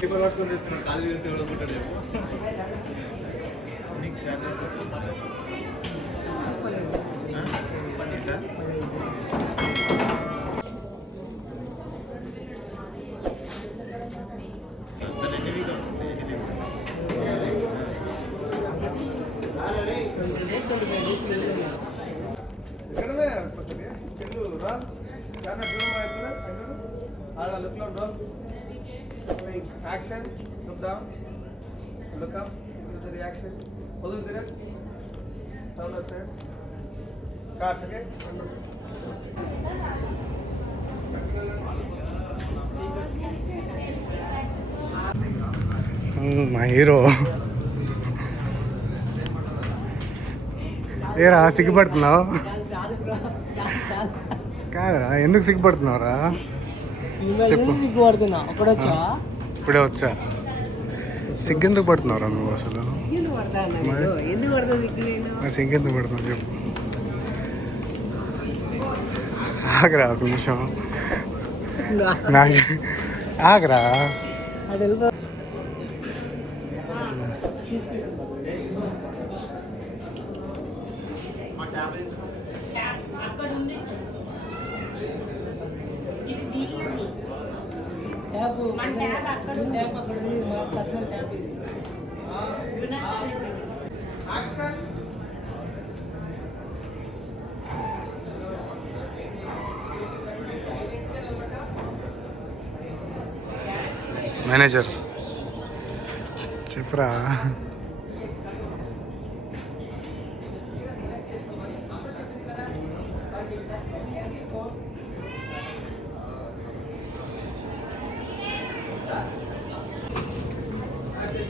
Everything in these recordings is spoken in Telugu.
చాలా దూరం అవుతుంది అలా లుక్లో లో action look down look up the reaction వదులు తిరగ కార్స్ ఓకే మా హీరో ఏరా సిగ్గుపడుతున్నావు? కాదురా ఎందుకు సిగ్గుపడుతున్నావురా? చెప్పు. ఇప్పుడే వచ్చా. సిగ్గెందుకు పడుతున్నావురా నువ్వు అసలు? సిగ్గెందుకు పడుతున్నావు చెప్పు. ఆగరా ఒక నిమిషం. ఆగరా. అది వెళ్ళిపో. ట్యాప్ ట్యాప్ అక్కడ ఉంది. మా పర్సనల్ ట్యాప్ ఇది. యాక్షన్. మేనేజర్. చెప్పురా?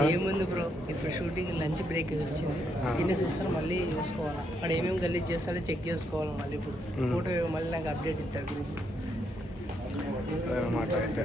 ఏముంది బ్రో? ఇప్పుడు షూటింగ్ లంచ్ బ్రేక్ వచ్చింది. తినేసి వస్తారు మళ్ళీ చూసుకోవాలి. అక్కడ ఏమేమి గలీజ్ చేస్తాడో చెక్ చేసుకోవాలి మళ్ళీ ఇప్పుడు. ఫోటో మళ్ళీ నాకు అప్డేట్ ఇస్తారు గ్రూప్ అదనమాట అయితే.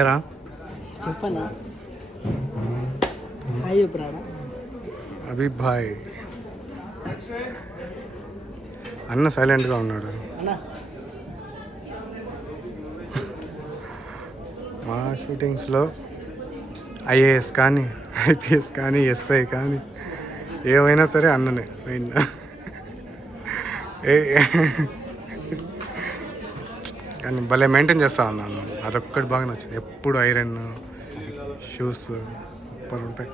ఎరా చెప్పనా? హాయ్ చెప్పురాడా అభిభాయ్. అన్న సైలెంట్గా ఉన్నాడు. మా షూటింగ్స్లో ఐఏఎస్ కానీ ఐపీఎస్ కానీ ఎస్ఐ కానీ ఏమైనా సరే అన్ననే మెయిన్. ఏ కానీ భలే మెయింటైన్ చేస్తా ఉన్నాను అదొక్కటి బాగా నచ్చింది. ఎప్పుడు ఐరన్ షూస్ సూపర్ ఉంటాయి.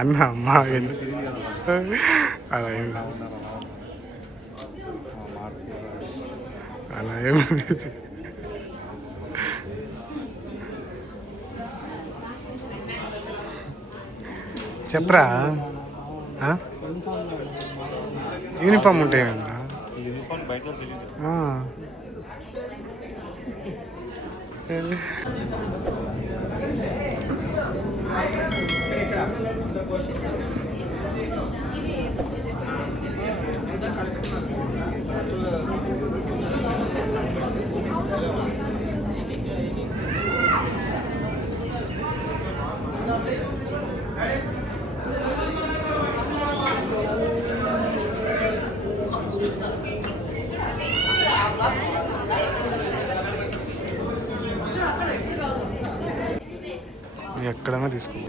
అన్న అమ్మ అలా ఏం అలా ఏం చెప్పరా? యూనిఫామ్ ఉంటాయి Thank you. ఎక్కడైనా తీసుకో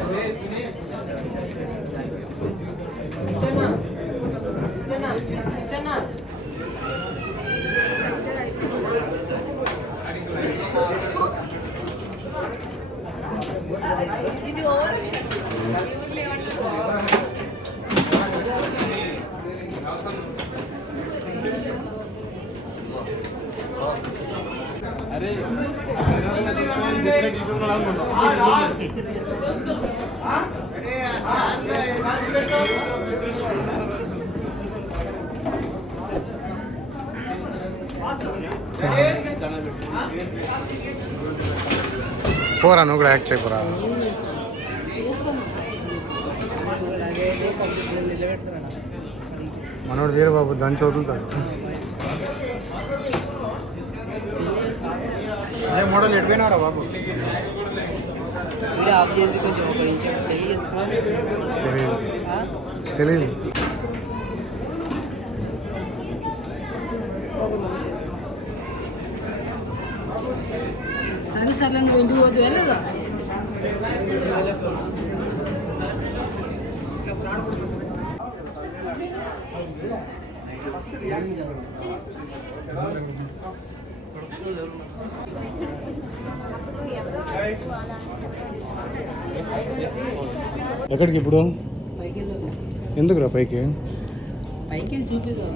పోరా నువ్వు కూడా యాక్ట్ నిలబెడుతున్నాను మనోడు వీరబాబు బాబు దాన్ని చదువుతాడు. అదే మోడల్ ఎడిపోయినారా బాబు? తెలియదు. తెలియదు. సరే సరే నువ్వు ఇంటికి పోతు వెళ్ళదా ఎక్కడికి ఇప్పుడు పైకి వెళ్దాం ఎందుకురా పైకి పైకి వెళ్ళి చూపిద్దాం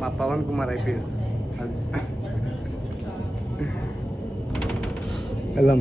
మా పవన్ కుమార్ ఐపీఎస్ వెళ్దాం